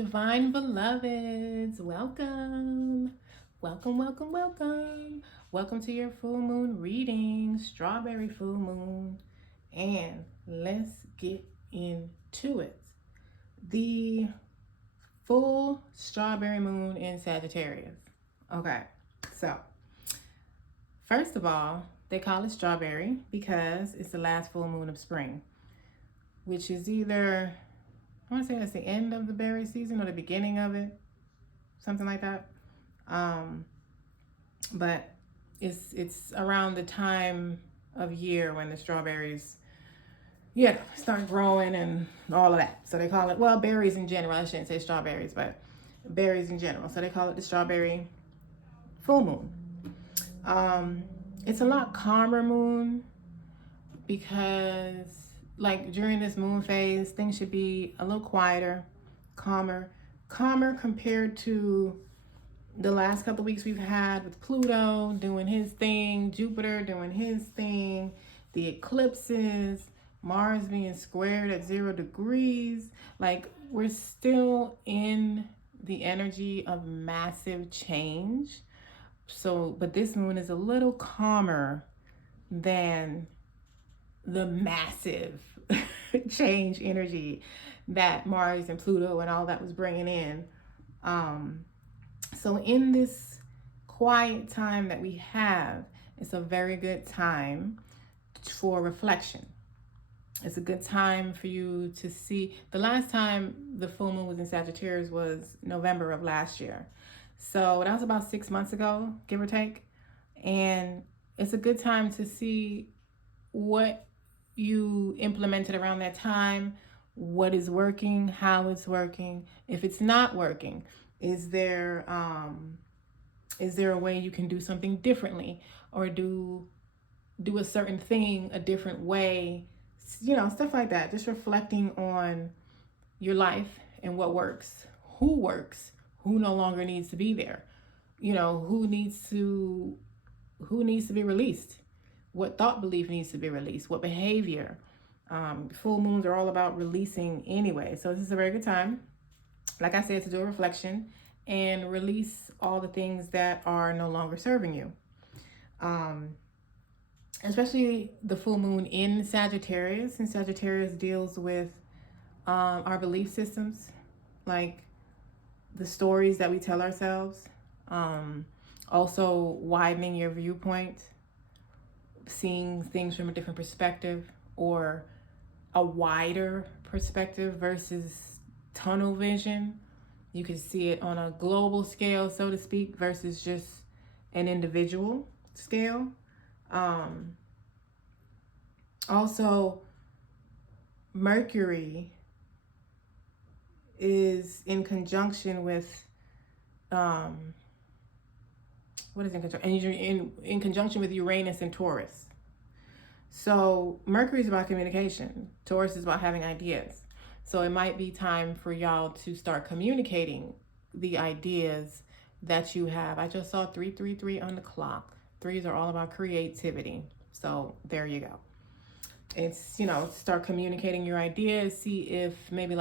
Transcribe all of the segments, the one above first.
Divine beloveds, welcome. Welcome, welcome, welcome. Welcome to your full moon reading, strawberry full moon. And let's get into it. The full strawberry moon in Sagittarius. Okay, so first of all, they call it strawberry because it's the last full moon of spring, which is either, I want to say that's the end of the berry season or the beginning of it, something like that. But it's around the time of year when the strawberries, start growing and all of that. So they call it, well, berries in general. I shouldn't say strawberries, but berries in general. So they call it the strawberry full moon. It's a lot calmer moon because, like, during this moon phase, things should be a little quieter, calmer compared to the last couple weeks we've had with Pluto doing his thing, Jupiter doing his thing, the eclipses, Mars being squared at 0 degrees. Like, we're still in the energy of massive change. So, but this moon is a little calmer than the massive change energy that Mars and Pluto and all that was bringing in. So in this quiet time that we have, it's a very good time for reflection. It's a good time for you to see. The last time the full moon was in Sagittarius was November of last year. So that was about 6 months ago, give or take. And it's a good time to see what you implemented around that time, what is working, how it's working. If it's not working, is there a way you can do something differently, or do a certain thing a different way, stuff like that. Just reflecting on your life and what works, who no longer needs to be there, who needs to be released, what thought belief needs to be released, what behavior. Full moons are all about releasing anyway. So this is a very good time, like I said, to do a reflection and release all the things that are no longer serving you. Especially the full moon in Sagittarius, and Sagittarius deals with our belief systems, like the stories that we tell ourselves. Also widening your viewpoint, seeing things from a different perspective, or a wider perspective versus tunnel vision. You can see it on a global scale, so to speak, versus just an individual scale. Also, Mercury is in conjunction with what is in conjunction? And you're in conjunction with Uranus and Taurus. So Mercury is about communication. Taurus is about having ideas. So it might be time for y'all to start communicating the ideas that you have. I just saw 333 on the clock. Threes are all about creativity. So there you go. It's, start communicating your ideas. See if maybe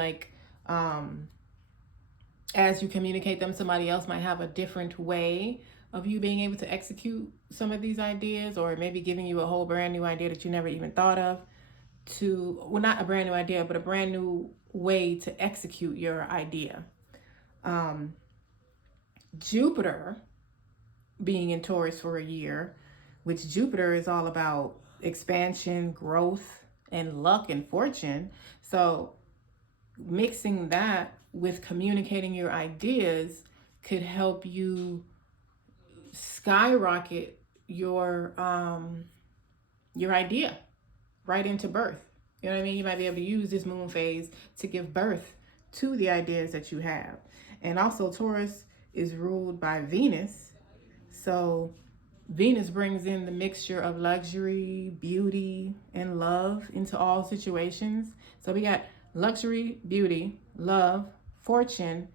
as you communicate them, somebody else might have a different way of you being able to execute some of these ideas, or maybe giving you a whole brand new idea that you never even thought of, not a brand new idea, but a brand new way to execute your idea. Jupiter being in Taurus for a year, which Jupiter is all about expansion, growth, and luck and fortune. So mixing that with communicating your ideas could help you skyrocket your idea right into birth. You know what I mean? You might be able to use this moon phase to give birth to the ideas that you have. And also, Taurus is ruled by Venus. So Venus brings in the mixture of luxury, beauty, and love into all situations. So we got luxury, beauty, love, fortune,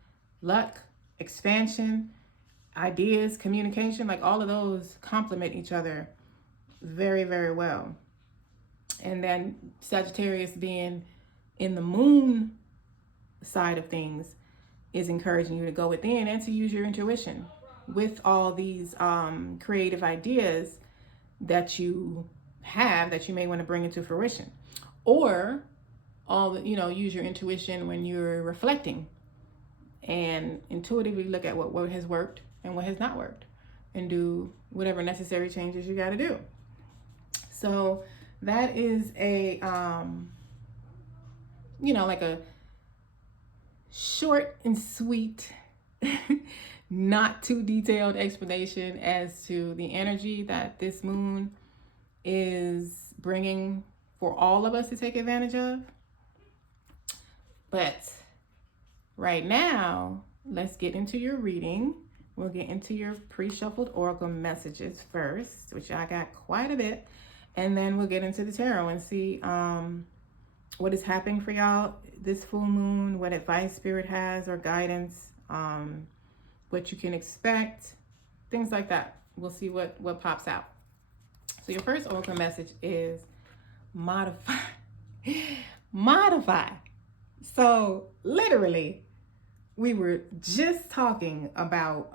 luck, expansion, ideas, communication. Like, all of those complement each other very, very well. And then Sagittarius being in the moon side of things is encouraging you to go within and to use your intuition with all these creative ideas that you have that you may want to bring into fruition, or use your intuition when you're reflecting and intuitively look at what has worked and what has not worked, and do whatever necessary changes you got to do. So that is a like a short and sweet not too detailed explanation as to the energy that this moon is bringing for all of us to take advantage of. But right now, let's get into your reading. We'll get into your pre-shuffled oracle messages first, which I got quite a bit, and then we'll get into the tarot and see what is happening for y'all this full moon, what advice spirit has or guidance, what you can expect, things like that. We'll see what pops out. So your first oracle message is modify. Modify. So literally, we were just talking about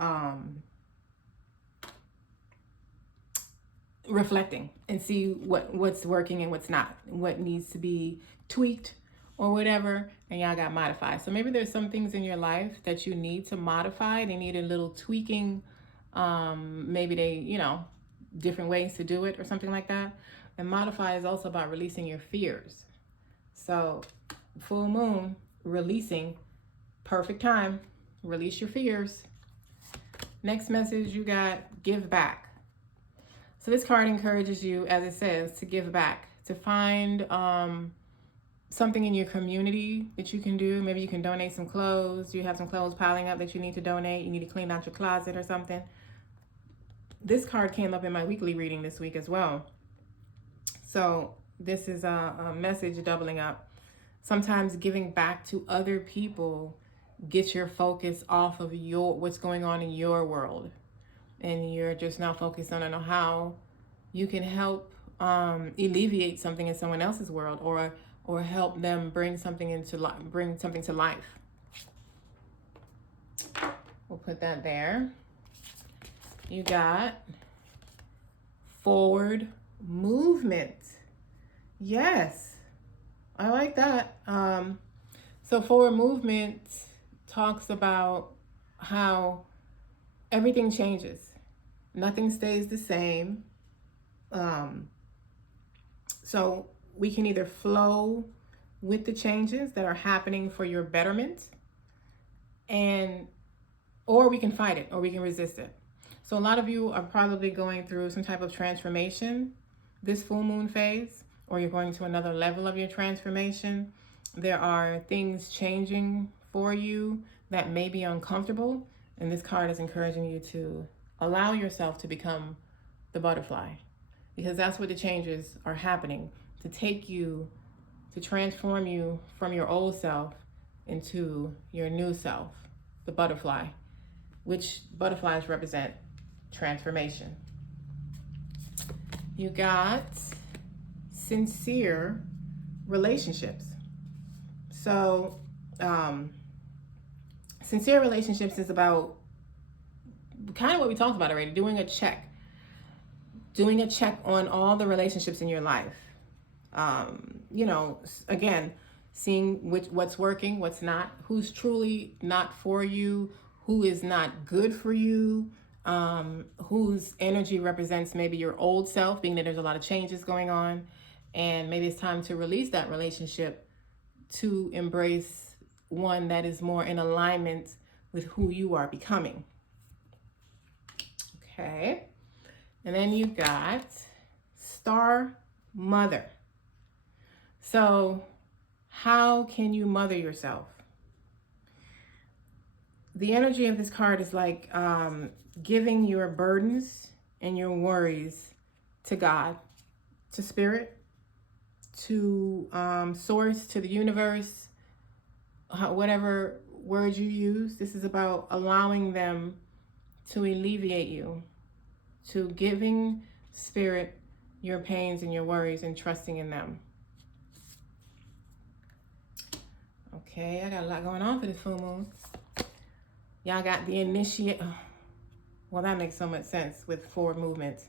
reflecting and see what's working and what's not, what needs to be tweaked or whatever, and y'all got modified. So maybe there's some things in your life that you need to modify. They need a little tweaking. Maybe they, different ways to do it or something like that. And modify is also about releasing your fears. So full moon, releasing, perfect time, release your fears. Next message you got, give back. So this card encourages you, as it says, to give back, to find something in your community that you can do. Maybe you can donate some clothes. You have some clothes piling up that you need to donate. You need to clean out your closet or something. This card came up in my weekly reading this week as well. So this is a message doubling up. Sometimes giving back to other people gets your focus off of what's going on in your world. And you're just now focused on how you can help alleviate something in someone else's world, or help them bring something to life. We'll put that there. You got forward movement. Yes, I like that. So forward movement talks about how everything changes. Nothing stays the same. So we can either flow with the changes that are happening for your betterment, or we can fight it, or we can resist it. So a lot of you are probably going through some type of transformation this full moon phase, or you're going to another level of your transformation. There are things changing for you that may be uncomfortable, and this card is encouraging you to allow yourself to become the butterfly, because that's what the changes are happening, to transform you from your old self into your new self, the butterfly, which butterflies represent transformation. You got sincere relationships. So sincere relationships is about kind of what we talked about already, doing a check on all the relationships in your life. Again, seeing what's working, what's not, who's truly not for you, who is not good for you, whose energy represents maybe your old self, being that there's a lot of changes going on, and maybe it's time to release that relationship to embrace one that is more in alignment with who you are becoming. Okay, and then you got Star Mother. So how can you mother yourself? The energy of this card is like giving your burdens and your worries to God, to spirit, to source, to the universe, whatever words you use. This is about allowing them to alleviate you, to giving spirit your pains and your worries and trusting in them. Okay, I got a lot going on for this full moon. Y'all got the initiate. Well, that makes so much sense with forward movement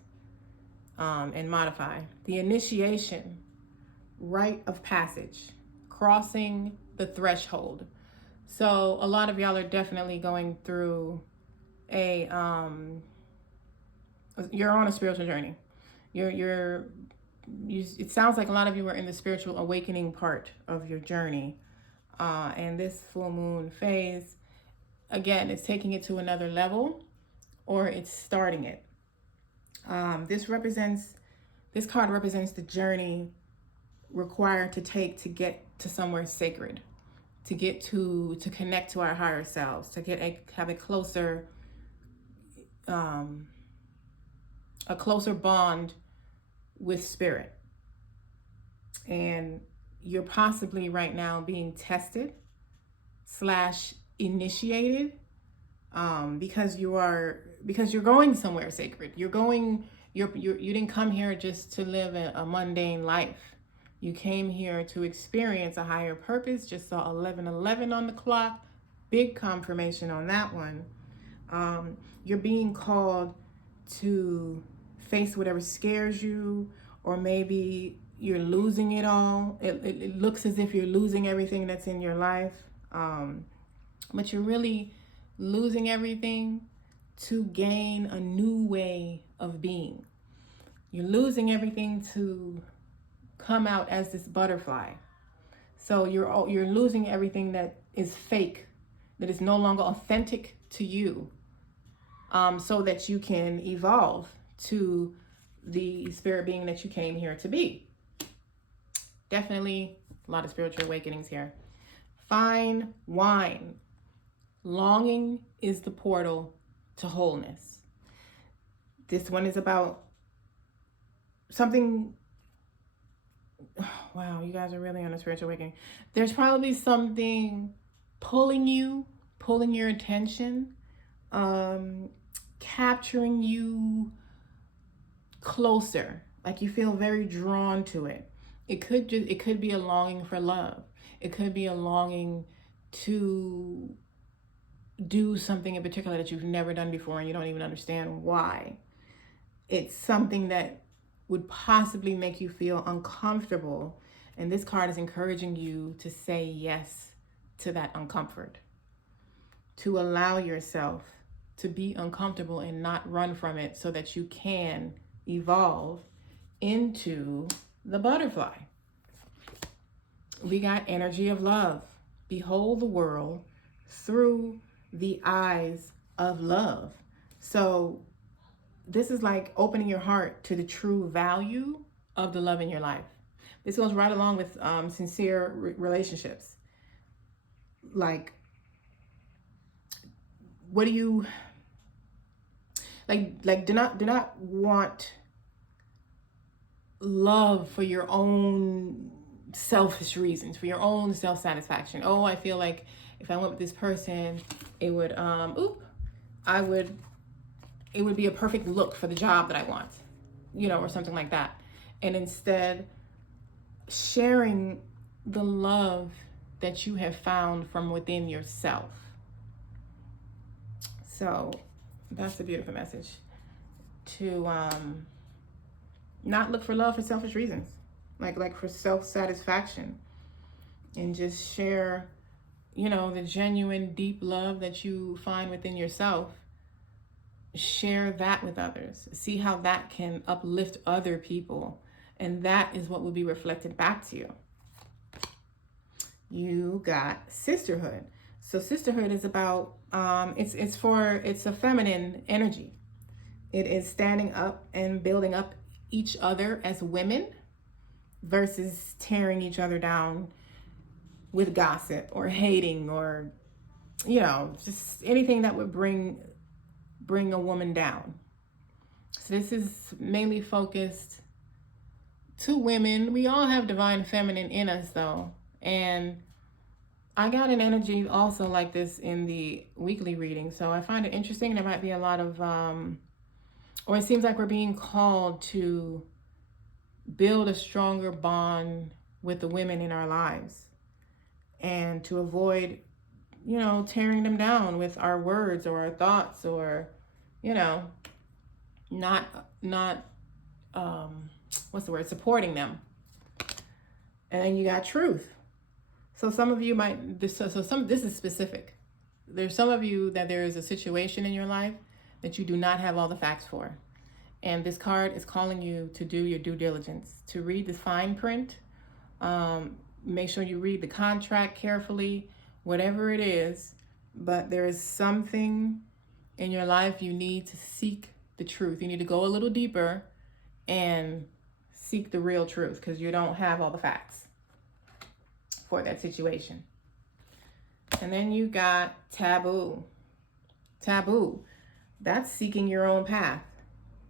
and modify. The initiation, rite of passage, crossing the threshold. So a lot of y'all are definitely going through a you're on a spiritual journey. It sounds like a lot of you are in the spiritual awakening part of your journey. And this full moon phase, again, it's taking it to another level, or it's starting it. This card represents the journey required to take to get to somewhere sacred, to connect to our higher selves, to have a closer bond with spirit. And you're possibly right now being tested / initiated because you're going somewhere sacred. You didn't come here just to live a mundane life. You came here to experience a higher purpose. Just saw 11:11 on the clock. Big confirmation on that one. You're being called to face whatever scares you, or maybe you're losing it all. It looks as if you're losing everything that's in your life, but you're really losing everything to gain a new way of being. You're losing everything to come out as this butterfly. So you're losing everything that is fake, that is no longer authentic to you, so that you can evolve to the spirit being that you came here to be. Definitely a lot of spiritual awakenings here. Fine wine. Longing is the portal to wholeness. This one is about something. Wow, you guys are really on a spiritual awakening. There's probably something pulling your attention, capturing you closer. Like you feel very drawn to it. It could be a longing for love. It could be a longing to do something in particular that you've never done before and you don't even understand why. It's something that would possibly make you feel uncomfortable, and this card is encouraging you to say yes to that uncomfort, to allow yourself to be uncomfortable and not run from it, so that you can evolve into the butterfly. We got energy of love. Behold the world through the eyes of love. So this is like opening your heart to the true value of the love in your life. This goes right along with sincere relationships. Like, what do you like? Do not want love for your own selfish reasons, for your own self-satisfaction. Oh, I feel like if I went with this person, it would it would be a perfect look for the job that I want, or something like that. And instead, sharing the love that you have found from within yourself. So that's a beautiful message, to not look for love for selfish reasons, like for self-satisfaction, and just share, the genuine deep love that you find within yourself. Share that with others. See how that can uplift other people, and that is what will be reflected back to you. You got sisterhood. So sisterhood is about it's a feminine energy. It is standing up and building up each other as women versus tearing each other down with gossip or hating, or just anything that would bring a woman down. So this is mainly focused to women. We all have divine feminine in us though, and I got an energy also like this in the weekly reading, so I find it interesting. There might be a lot of or it seems like we're being called to build a stronger bond with the women in our lives, and to avoid tearing them down with our words or our thoughts, or, not, what's the word, supporting them. And then you got truth. So some of you might, this is specific. There's some of you that there is a situation in your life that you do not have all the facts for. And this card is calling you to do your due diligence, to read the fine print. Make sure you read the contract carefully, whatever it is. But there is something in your life you need to seek the truth. You need to go a little deeper and seek the real truth, because you don't have all the facts for that situation. And then you got taboo. Taboo. That's seeking your own path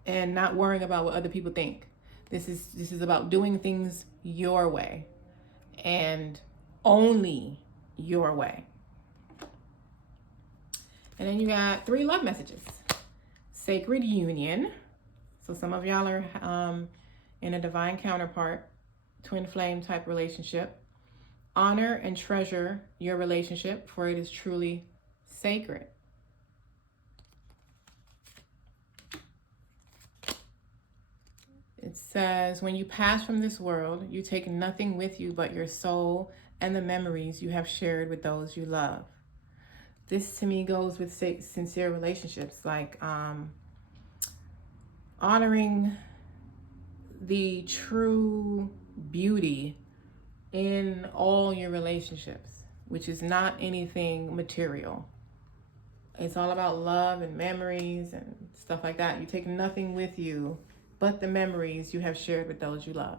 and not worrying about what other people think. This is about doing things your way and only your way. And then you got 3 love messages. Sacred union. So some of y'all are in a divine counterpart, twin flame type relationship. Honor and treasure your relationship, for it is truly sacred. It says, when you pass from this world, you take nothing with you but your soul and the memories you have shared with those you love. This to me goes with sincere relationships, like honoring the true beauty in all your relationships, which is not anything material. It's all about love and memories and stuff like that. You take nothing with you but the memories you have shared with those you love.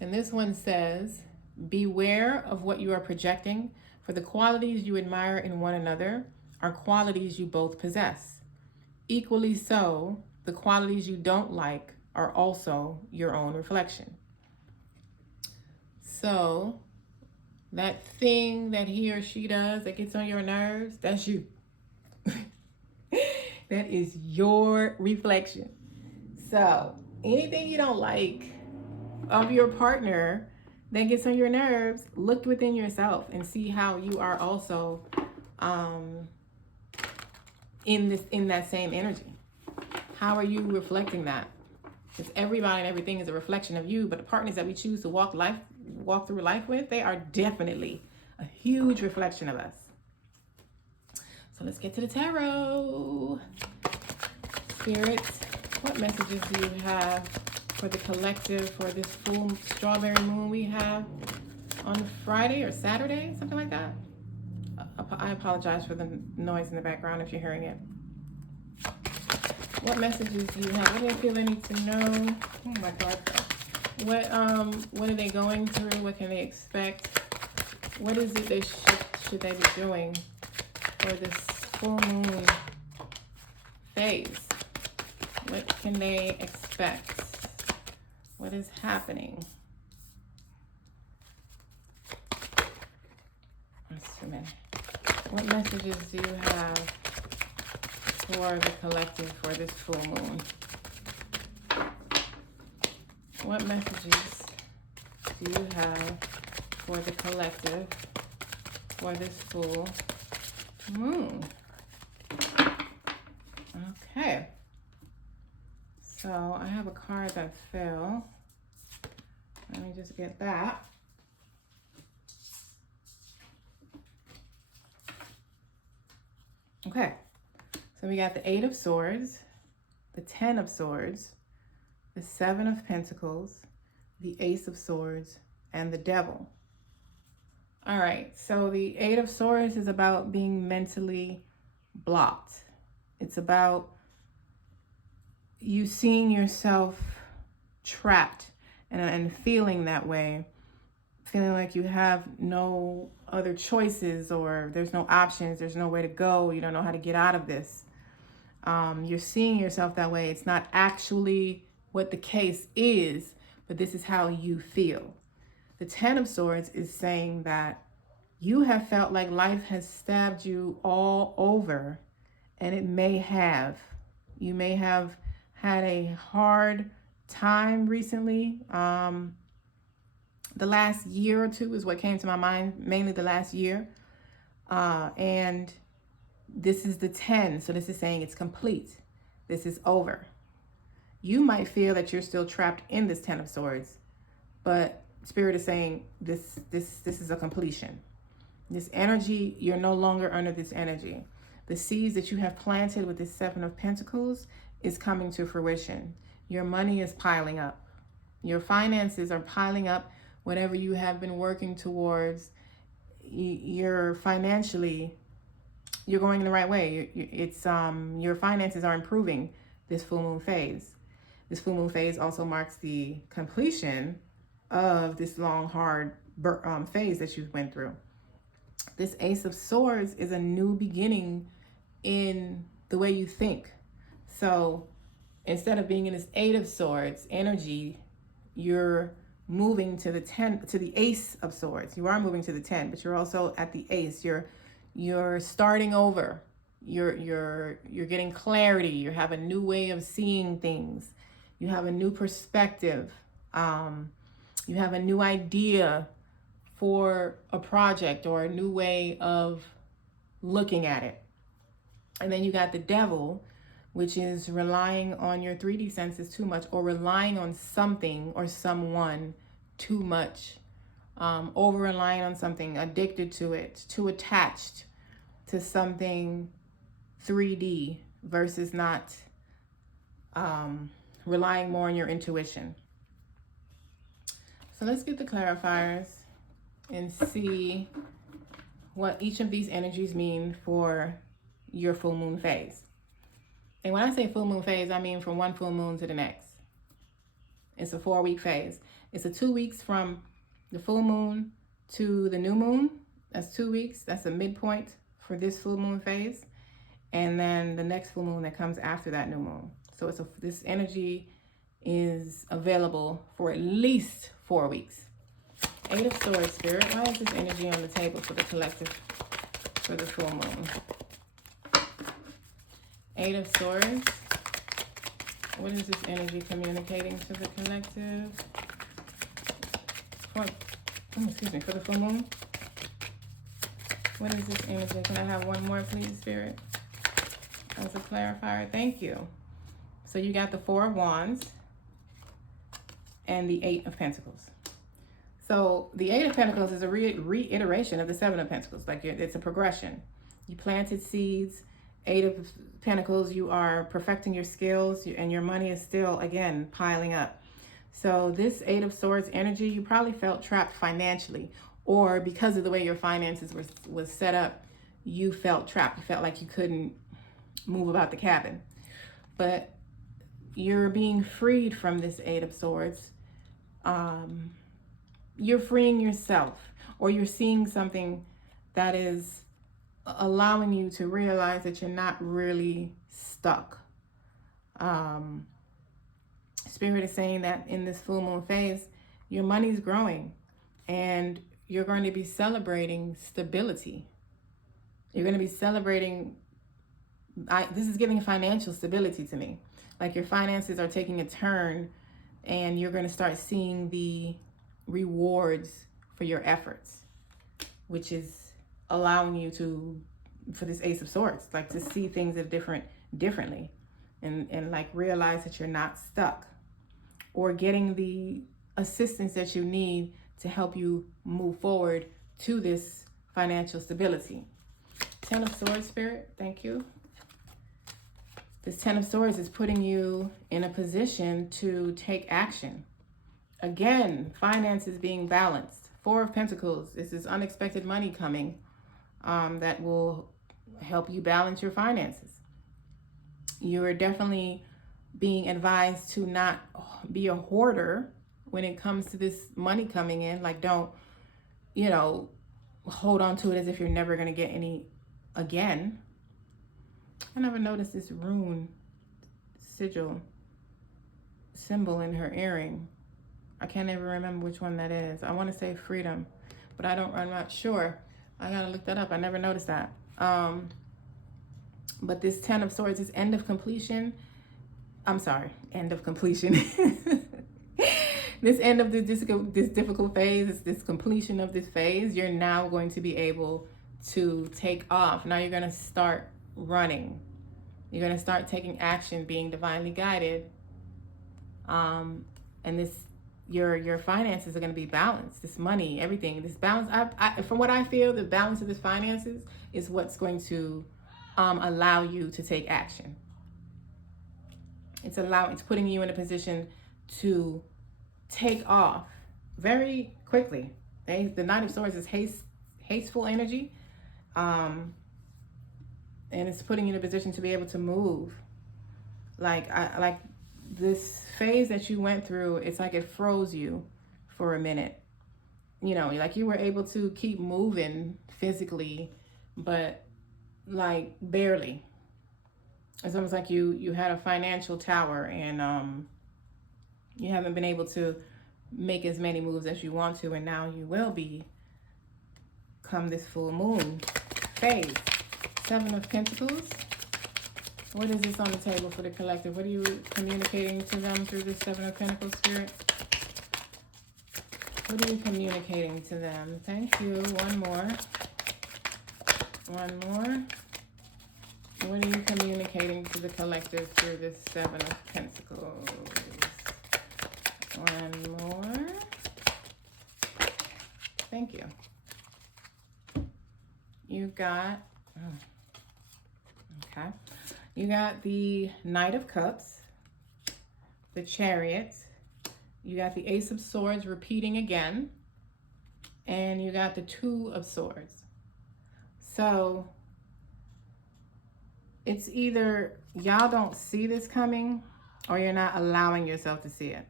And this one says, beware of what you are projecting, for the qualities you admire in one another are qualities you both possess. Equally so, the qualities you don't like are also your own reflection. So that thing that he or she does that gets on your nerves, that's you. That is your reflection. So anything you don't like of your partner that gets on your nerves, look within yourself and see how you are also in that same energy. How are you reflecting that? Because everybody and everything is a reflection of you, but the partners that we choose to walk through life with, they are definitely a huge reflection of us. So let's get to the tarot. Spirits, what messages do you have for the collective for this full strawberry moon we have on Friday or Saturday, something like that? I apologize for the noise in the background if you're hearing it. What messages do you have? What do they feel they need to know? Oh my God. What are they going through? What can they expect? What is it they should they be doing for this full moon phase? What can they expect? What is happening? Just a minute. What messages do you have for the collective for this full moon? What messages do you have for the collective for this full moon? Okay. So I have a card that fell. Let me just get that. Okay. So we got the 8 of Swords, the 10 of Swords, the 7 of Pentacles, the Ace of Swords, and the Devil. All right, so the 8 of Swords is about being mentally blocked. It's about you seeing yourself trapped and feeling that way, feeling like you have no other choices, or there's no options, there's no way to go, you don't know how to get out of this. You're seeing yourself that way. It's not actually what the case is, but this is how you feel. The 10 of Swords is saying that you have felt like life has stabbed you all over, and it may have. You may have had a hard time recently. The last year or two is what came to my mind, mainly the last year. And this is the 10. So this is saying it's complete. This is over. You might feel that you're still trapped in this 10 of Swords, but Spirit is saying this is a completion. This energy, you're no longer under this energy. The seeds that you have planted with this 7 of Pentacles is coming to fruition. Your money is piling up. Your finances are piling up. Whatever you have been working towards, you're financially, you're going in the right way. Your finances are improving this full moon phase. This full moon phase also marks the completion of this long, hard phase that you went through. This Ace of Swords is a new beginning in the way you think. So instead of being in this 8 of Swords energy, you're moving to the 10, to the Ace of Swords. You are moving to the 10, but you're also at the Ace. You're starting over. You're getting clarity. You have a new way of seeing things. You have a new perspective. You have a new idea for a project or a new way of looking at it. And then you got the Devil, which is relying on your 3D senses too much, or relying on something or someone too much, over relying on something, addicted to it, too attached to something 3D versus not relying more on your intuition. So let's get the clarifiers and see what each of these energies mean for your full moon phase. And when I say full moon phase, I mean from one full moon to the next. It's a 4-week phase. It's a 2 weeks from the full moon to the new moon. That's 2 weeks. That's a midpoint for this full moon phase. And then the next full moon that comes after that new moon. So this energy is available for at least 4 weeks. 8 of Swords, Spirit. Why is this energy on the table for the collective for the full moon? 8 of Swords. What is this energy communicating to the collective? For the full moon. What is this energy? Can I have one more, please, Spirit? As a clarifier. Thank you. So you got the 4 of Wands and the 8 of Pentacles. So the 8 of Pentacles is a reiteration of the 7 of Pentacles. Like it's a progression. You planted seeds. 8 of Pentacles, you are perfecting your skills, and your money is still, again, piling up. So this 8 of Swords energy, you probably felt trapped financially, or because of the way your finances was set up, you felt trapped. You felt like you couldn't move about the cabin. But you're being freed from this 8 of Swords. You're freeing yourself, or you're seeing something that is allowing you to realize that you're not really stuck. Spirit is saying that in this full moon phase, your money's growing and you're going to be celebrating stability. You're going to be celebrating, this is giving financial stability to me. Like your finances are taking a turn and you're going to start seeing the rewards for your efforts, which is allowing you to, for this Ace of Swords, like to see things differently and like realize that you're not stuck, or getting the assistance that you need to help you move forward to this financial stability. 10 of Swords, Spirit, thank you. This 10 of Swords is putting you in a position to take action. Again, finances being balanced. 4 of Pentacles, this is unexpected money coming that will help you balance your finances. You're definitely being advised to not be a hoarder when it comes to this money coming in. Like, don't, hold on to it as if you're never going to get any again. I never noticed this rune sigil symbol in her earring. I can't even remember which one that is. I want to say freedom, but I'm not sure. I gotta look that up. I never noticed that. But this 10 of Swords is end of completion. End of completion. This end of this difficult phase, this completion of this phase, you're now going to be able to take off. Now you're going to start running. You're going to start taking action, being divinely guided. And this, your finances are going to be balanced. This money, everything, this balance. From what I feel, the balance of this finances is what's going to allow you to take action. It's putting you in a position to take off very quickly. The Knight of Swords is hasteful energy. And it's putting you in a position to be able to move. Like this phase that you went through, it's like it froze you for a minute. You know, like you were able to keep moving physically, but like barely. It's almost like you had a financial tower and you haven't been able to make as many moves as you want to, and now you will be come this full moon phase. 7 of Pentacles. What is this on the table for the collective? What are you communicating to them through this 7 of Pentacles, Spirit? What are you communicating to them? Thank you. One more. One more. What are you communicating to the collective through this 7 of Pentacles? One more. Thank you. You got, okay. You got the Knight of Cups, the Chariot. You got the Ace of Swords repeating again. And you got the 2 of Swords. So it's either y'all don't see this coming or you're not allowing yourself to see it.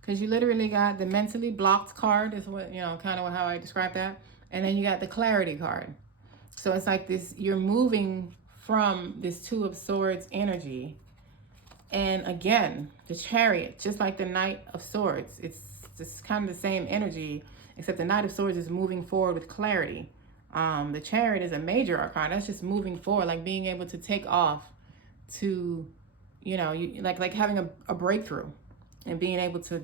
Because you literally got the mentally blocked card is what, you know, kind of how I describe that. And then you got the clarity card. So it's like this, you're moving from this 2 of Swords energy. And again, the Chariot, just like the Knight of Swords, it's just kind of the same energy, except the Knight of Swords is moving forward with clarity. The Chariot is a major arcana. That's just moving forward, like being able to take off to, you know, like having a breakthrough and being able to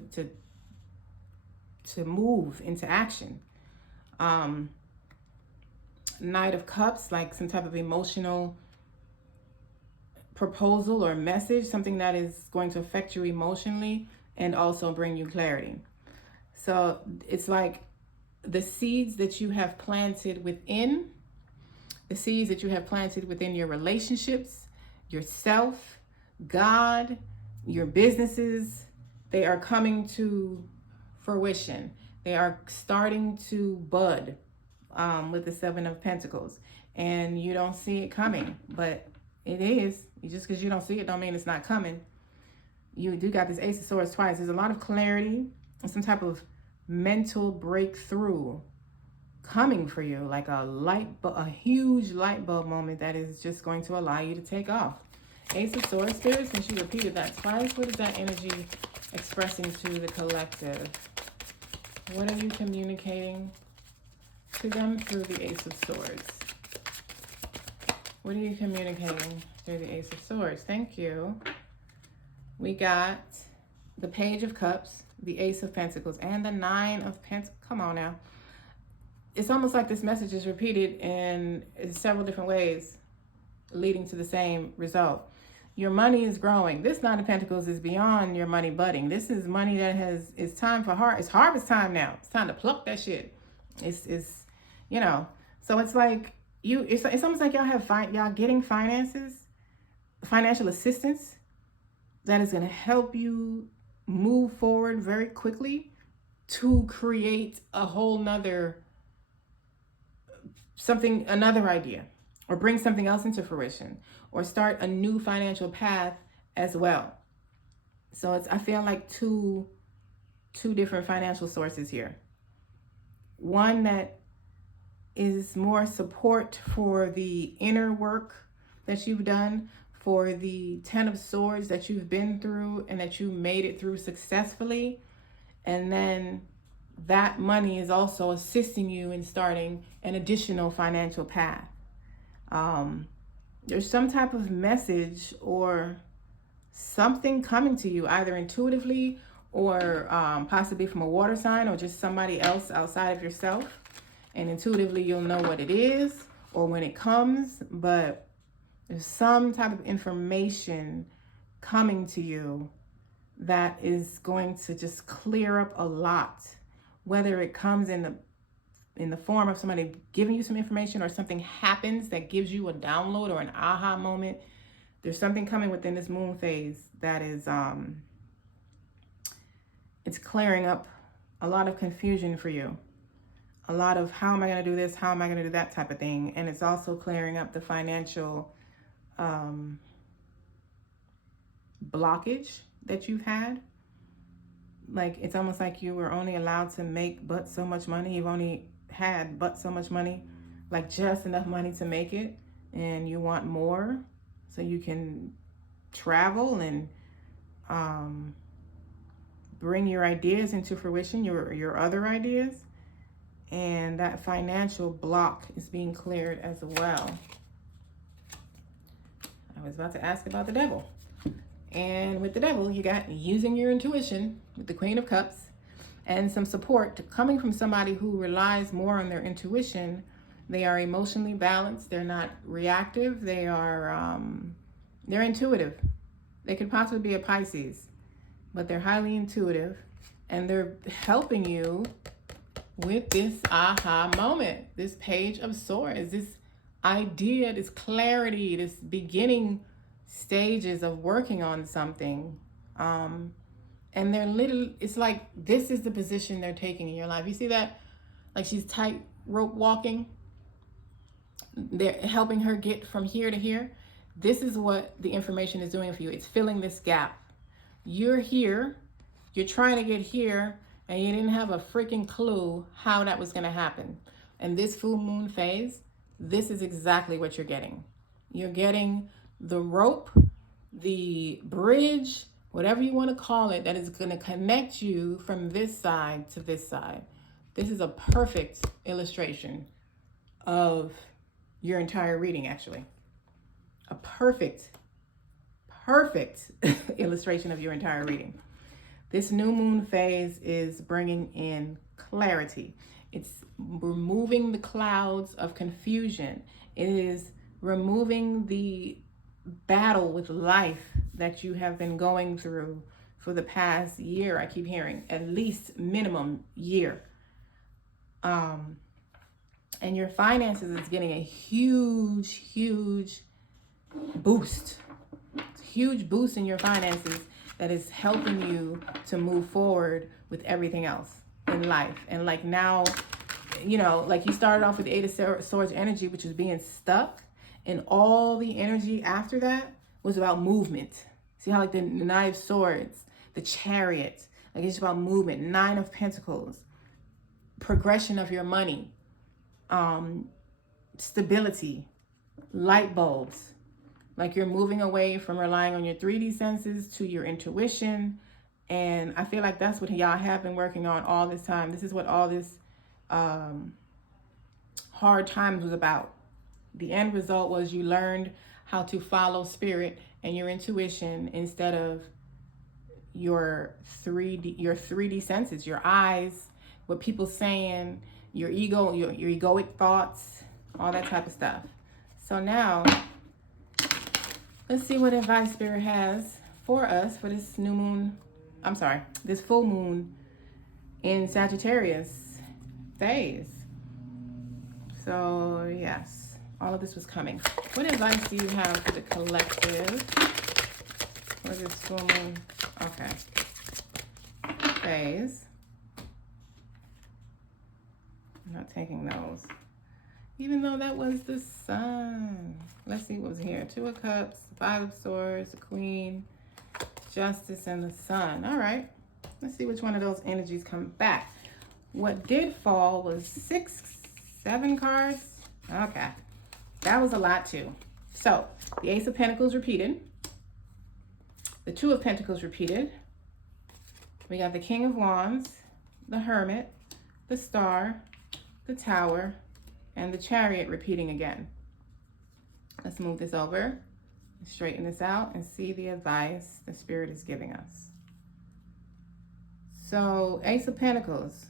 move into action. Knight of Cups, like some type of emotional proposal or message, something that is going to affect you emotionally and also bring you clarity. So it's like the seeds that you have planted within, the seeds that you have planted within your relationships, yourself, God, your businesses, they are coming to fruition. They are starting to bud with the 7 of Pentacles. And you don't see it coming, but it is. Just because you don't see it don't mean it's not coming. You do got this Ace of Swords twice. There's a lot of clarity and some type of mental breakthrough coming for you, like a huge light bulb moment that is just going to allow you to take off. Ace of Swords, Spirit, since you repeated that twice, what is that energy expressing to the collective? What are you communicating to them through the Ace of Swords? What are you communicating through the Ace of Swords? Thank you. We got the Page of Cups, the Ace of Pentacles, and the 9 of Pentacles. Come on now. It's almost like this message is repeated in several different ways, leading to the same result. Your money is growing. This 9 of Pentacles is beyond your money budding. This is money that it's time for it's harvest time now. It's time to pluck that shit. It's you know, so it's like it's almost like y'all getting financial assistance that is going to help you move forward very quickly to create a whole nother another idea, or bring something else into fruition, or start a new financial path as well. So I feel like two different financial sources here. One that is more support for the inner work that you've done, for the 10 of Swords that you've been through and that you made it through successfully. And then that money is also assisting you in starting an additional financial path. There's some type of message or something coming to you, either intuitively or possibly from a water sign or just somebody else outside of yourself. And intuitively you'll know what it is, or when it comes, but there's some type of information coming to you that is going to just clear up a lot, whether it comes in the form of somebody giving you some information, or something happens that gives you a download or an aha moment. There's something coming within this moon phase that is it's clearing up a lot of confusion for you, a lot of how am I going to do this, how am I going to do that type of thing. And it's also clearing up the financial blockage that you've had. Like, it's almost like you were only allowed to make but so much money. You've only had but so much money, like just enough money to make it, and you want more so you can travel and bring your ideas into fruition, your other ideas. And that financial block is being cleared as well. I was about to ask about the devil. And with the devil, you got using your intuition with the Queen of Cups, and some support coming from somebody who relies more on their intuition. They are emotionally balanced. They're not reactive. They are, they're intuitive. They could possibly be a Pisces, but they're highly intuitive, and they're helping you with this aha moment, this Page of Swords, this idea, this clarity, this beginning stages of working on something. And it's like this is the position they're taking in your life. You see that? Like, she's tightrope walking. They're helping her get from here to here. This is what the information is doing for you. It's filling this gap. You're here, you're trying to get here, and you didn't have a freaking clue how that was going to happen. And this full moon phase, this is exactly what you're getting. You're getting the rope, the bridge, whatever you want to call it, that is going to connect you from this side to this side. This is a perfect illustration of your entire reading, actually. A perfect illustration of your entire reading. This new moon phase is bringing in clarity. It's removing the clouds of confusion. It is removing the battle with life that you have been going through for the past year. I keep hearing at least minimum year. And your finances is getting a huge boost. It's a huge boost in your finances that is helping you to move forward with everything else in life. And like now, you know, like you started off with the Eight of Swords energy, which is being stuck, and all the energy after that was about movement. See how like the Nine of Swords, the Chariot, like it's about movement. Nine of Pentacles, progression of your money, stability, light bulbs. Like you're moving away from relying on your 3D senses to your intuition. And I feel like that's what y'all have been working on all this time. This is what all this hard times was about. The end result was you learned how to follow spirit and your intuition instead of your 3D senses, your eyes, what people saying, your ego, your egoic thoughts, all that type of stuff. So now, let's see what advice Spirit has for us for this this full moon in Sagittarius phase. So yes, all of this was coming. What advice do you have for the collective for this full moon? Okay. Phase. I'm not taking those. Even though that was the Sun. Let's see what was here. Two of Cups, Five of Swords, the Queen, Justice, and the Sun. All right. Let's see which one of those energies come back. What did fall was 6, 7 cards. Okay. That was a lot too. So, the Ace of Pentacles repeated. The Two of Pentacles repeated. We got the King of Wands, the Hermit, the Star, the Tower, and the Chariot repeating again. Let's move this over, straighten this out, and see the advice the Spirit is giving us. So, Ace of Pentacles.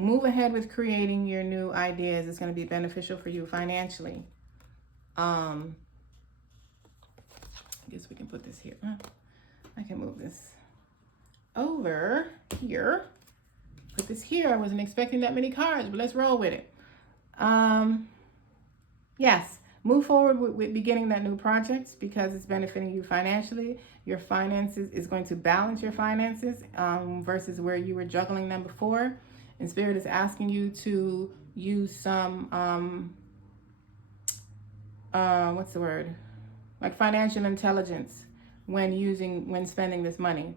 move ahead with creating your new ideas. It's going to be beneficial for you financially. I guess we can put this here. I can move this over here. Put this here. I wasn't expecting that many cards, but let's roll with it. Yes, move forward with beginning that new project because it's benefiting you financially. Your finances is going to balance your finances versus where you were juggling them before. And Spirit is asking you to use some, what's the word? Like financial intelligence when spending this money.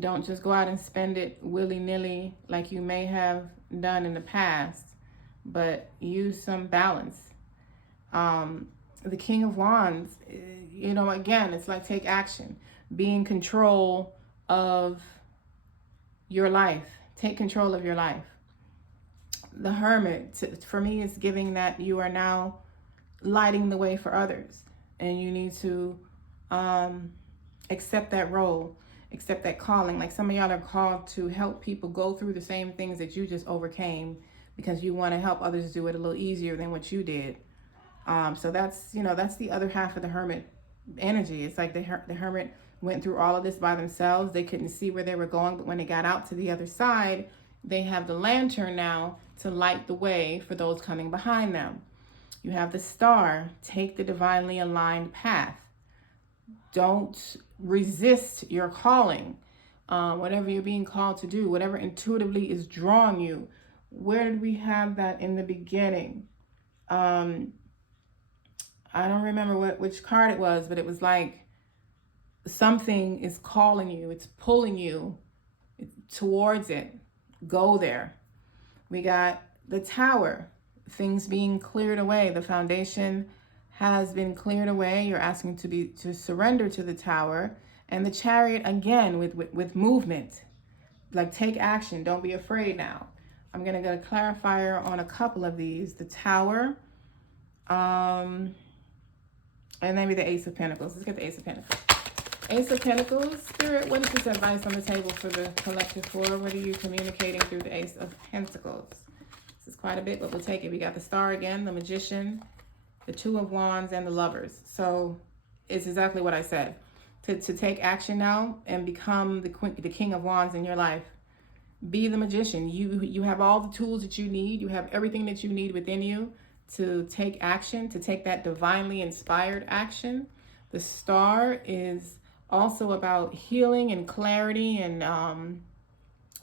Don't just go out and spend it willy-nilly like you may have done in the past, but use some balance. The King of Wands, you know, again, it's like take action. Be in control of your life. Take control of your life. The Hermit, for me, is giving that you are now lighting the way for others. And you need to accept that role, accept that calling. Like some of y'all are called to help people go through the same things that you just overcame because you want to help others do it a little easier than what you did. So that's, you know, that's the other half of the Hermit energy. It's like the Hermit went through all of this by themselves. They couldn't see where they were going, but when they got out to the other side, they have the lantern now to light the way for those coming behind them. You have the Star. Take the divinely aligned path. Don't resist your calling. Whatever you're being called to do, whatever intuitively is drawing you. Where did we have that in the beginning? I don't remember which card it was, but it was like something is calling you. It's pulling you towards it. Go there. We got the Tower. Things being cleared away. The foundation has been cleared away. You're asking to surrender to the Tower. And the Chariot again with movement. Like take action. Don't be afraid now. I'm going to get a clarifier on a couple of these. The Tower. And maybe the Ace of Pentacles. Let's get the Ace of Pentacles. Ace of Pentacles. Spirit, what is this advice on the table for the collective for? What are you communicating through the Ace of Pentacles? This is quite a bit, but we'll take it. We got the Star again, the Magician, the Two of Wands, and the Lovers. So it's exactly what I said. To take action now and become the King of Wands in your life. Be the Magician. You have all the tools that you need. You have everything that you need within you to take action, to take that divinely inspired action. The Star is also about healing and clarity, and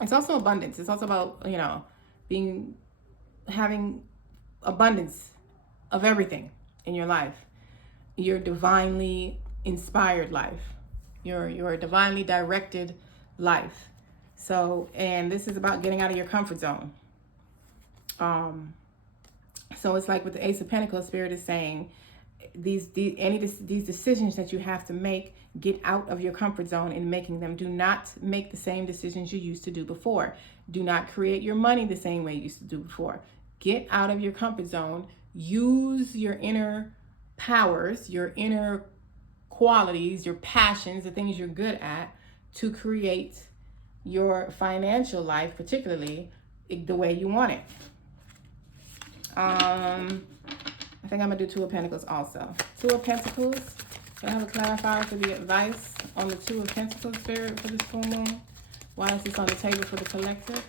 it's also abundance. It's also about, you know, having abundance of everything in your life. Your divinely inspired life, your divinely directed life. So, and this is about getting out of your comfort zone. So it's like with the Ace of Pentacles, Spirit is saying these decisions that you have to make, get out of your comfort zone in making them. Do not make the same decisions you used to do before. Do not create your money the same way you used to do before. Get out of your comfort zone. Use your inner powers, your inner qualities, your passions, the things you're good at to create your financial life, particularly the way you want it. I think I'm gonna do Two of Pentacles also. Two of Pentacles. Can I have a clarifier for the advice on the Two of Pentacles, Spirit, for this full moon? Why is this on the table for the collective?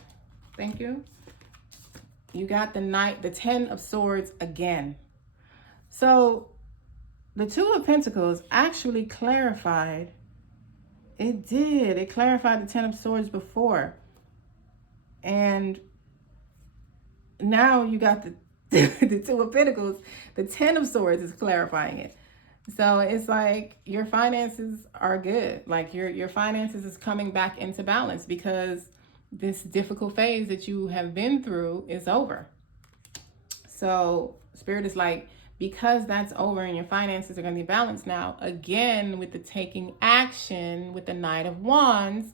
Thank you. You got the Ten of Swords again. So the Two of Pentacles actually clarified. It did. It clarified the Ten of Swords before. And now you got the Two of Pentacles. The Ten of Swords is clarifying it. So it's like your finances are good. Like your finances is coming back into balance because this difficult phase that you have been through is over. So Spirit is like, because that's over and your finances are going to be balanced now, again, with the taking action with the Knight of Wands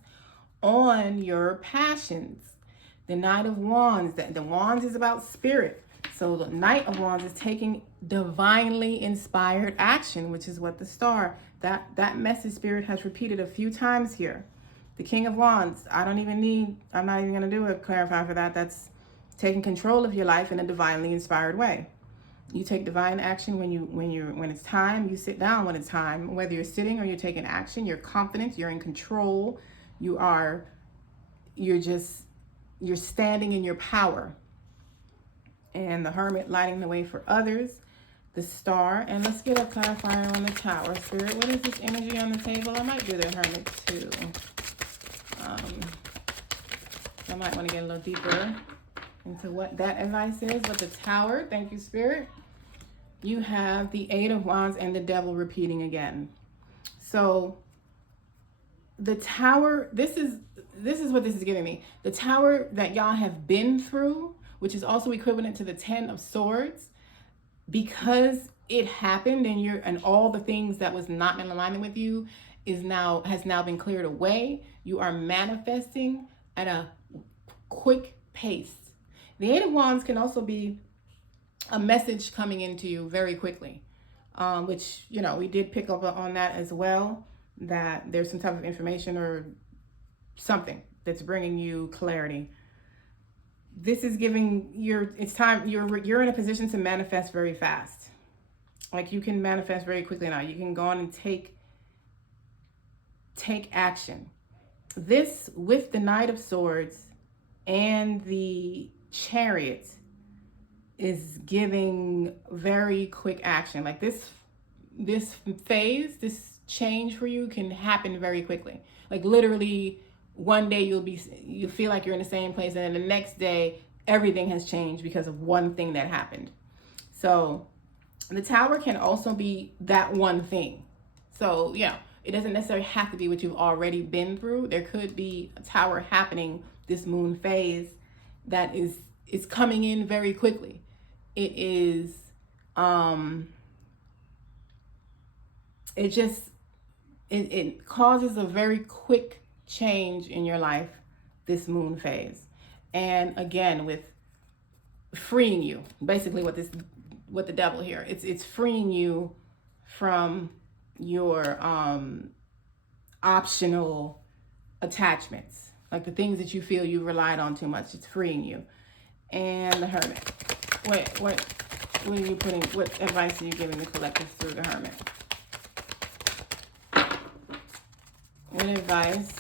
on your passions. The Knight of Wands, the Wands is about spirit. So the Knight of Wands is taking divinely inspired action, which is what the Star, that message Spirit has repeated a few times here. The King of Wands, I'm not even going to do a clarify for that. That's taking control of your life in a divinely inspired way. You take divine action when it's time. You sit down when it's time. Whether you're sitting or you're taking action, you're confident, you're in control. You're standing in your power. And the Hermit lighting the way for others. The Star, and let's get a clarifier on the Tower. Spirit, what is this energy on the table? I might do the Hermit too. I might want to get a little deeper into what that advice is. But the Tower, thank you, Spirit. You have the Eight of Wands and the Devil repeating again. So the Tower, this is what this is giving me. The Tower that y'all have been through, which is also equivalent to the Ten of Swords, because it happened and all the things that was not in alignment with you has now been cleared away. You are manifesting at a quick pace. The Eight of Wands can also be a message coming into you very quickly, which, we did pick up on that as well, that there's some type of information or something that's bringing you clarity. This is giving you're in a position to manifest very fast. Like, you can manifest very quickly now. You can go on and take action. This, with the Knight of Swords and the Chariot, is giving very quick action. Like, this phase, this change for you can happen very quickly. Like, literally, one day you feel like you're in the same place, and then the next day everything has changed because of one thing that happened. So the Tower can also be that one thing. So it doesn't necessarily have to be what you've already been through. There could be a Tower happening this moon phase that is coming in very quickly. It is it causes a very quick change in your life, this moon phase. And again, with freeing you, basically what the Devil here, it's freeing you from your optional attachments, like the things that you feel you relied on too much. It's freeing you. And the Hermit, what advice are you giving the collective through the Hermit? What advice?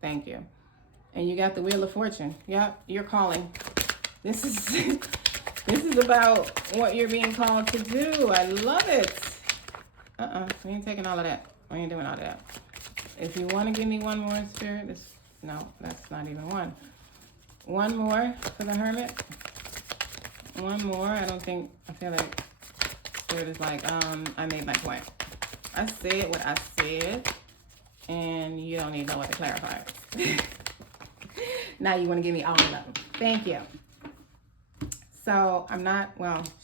Thank you. And you got the Wheel of Fortune. Yep, you're calling. This is about what you're being called to do. I love it. We ain't taking all of that. We ain't doing all of that. If you want to give me one more, Spirit, no, that's not even one. One more for the Hermit. One more. I feel like Spirit is like, I made my point. I said what I said, and you don't need no way to clarify it. Now you want to give me all of them. Thank you. So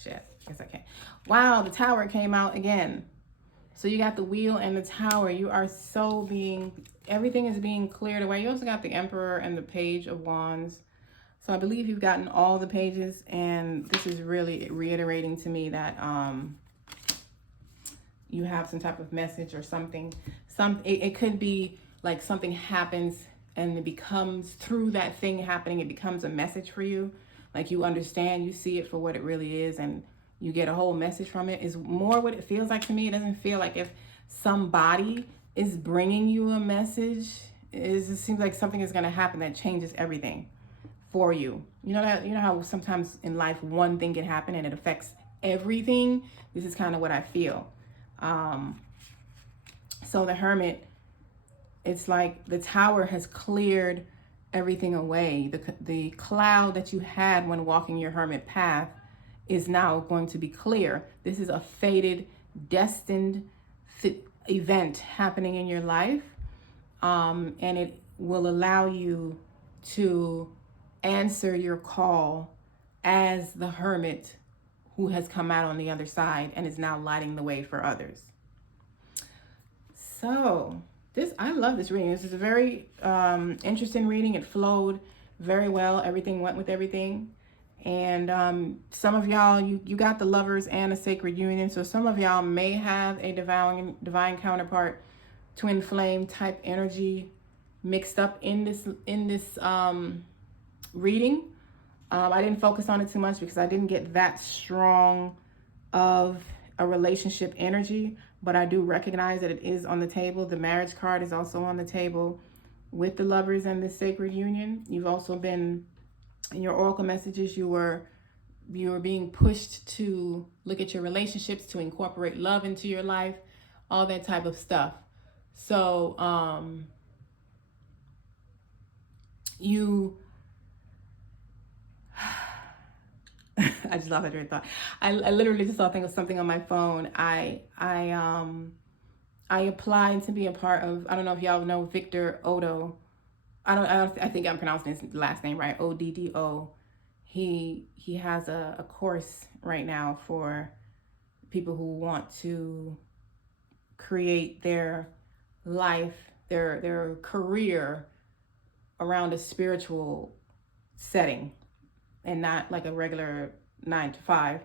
shit, guess I can't. Wow, the Tower came out again. So you got the Wheel and the Tower. You are everything is being cleared away. You also got the Emperor and the Page of Wands. So I believe you've gotten all the pages, and this is really reiterating to me that you have some type of message or something. It could be like something happens, and it becomes, through that thing happening, it becomes a message for you. Like, you understand, you see it for what it really is, and you get a whole message from it. Is more what it feels like to me. It doesn't feel like if somebody is bringing you a message. It seems like something is going to happen that changes everything for you. You know how sometimes in life one thing can happen and it affects everything. This is kind of what I feel. So the Hermit, it's like the Tower has cleared everything away. The cloud that you had when walking your hermit path is now going to be clear. This is a fated, destined event happening in your life, and it will allow you to answer your call as the Hermit who has come out on the other side and is now lighting the way for others. So I love this reading. This is a very interesting reading. It flowed very well. Everything went with everything. And some of y'all, you got the Lovers and a Sacred Union. So some of y'all may have a divine counterpart, twin flame type energy mixed up in this reading. I didn't focus on it too much because I didn't get that strong of a relationship energy, but I do recognize that it is on the table. The marriage card is also on the table with the Lovers and the Sacred Union. You've also been, in your oracle messages, you were being pushed to look at your relationships, to incorporate love into your life, all that type of stuff. So I just lost that thought. I literally just saw something on my phone. I applied to be a part of, I don't know if y'all know Victor Odo. I think I'm pronouncing his last name right, Oddo. He has a course right now for people who want to create their life, their career around a spiritual setting and not like a regular 9 to 5.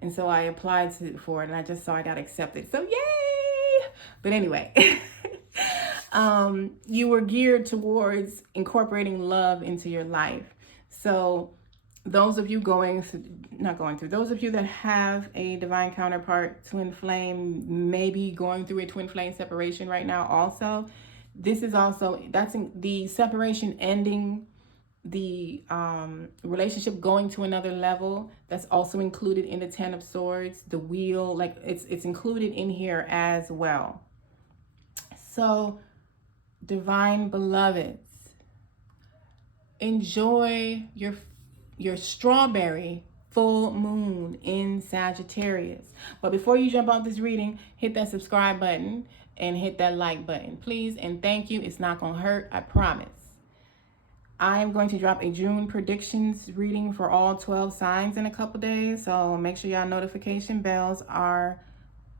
And so I applied for it, and I just saw I got accepted. So yay! But anyway, you were geared towards incorporating love into your life. So those of you those of you that have a divine counterpart, twin flame, maybe going through a twin flame separation right now also, this is also, that's in the separation ending, the relationship going to another level. That's also included in the 10 of Swords, the wheel, like it's included in here as well. So divine beloveds, enjoy your strawberry full moon in Sagittarius. But before you jump out this reading, hit that subscribe button and hit that like button, please. And thank you. It's not gonna hurt, I promise. I am going to drop a June predictions reading for all 12 signs in a couple days. So make sure y'all notification bells are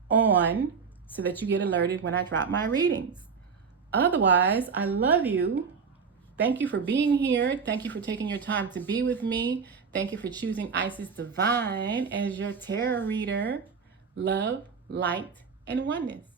on so that you get alerted when I drop my readings. Otherwise, I love you. Thank you for being here. Thank you for taking your time to be with me. Thank you for choosing Isis Divine as your tarot reader. Love, light, and oneness.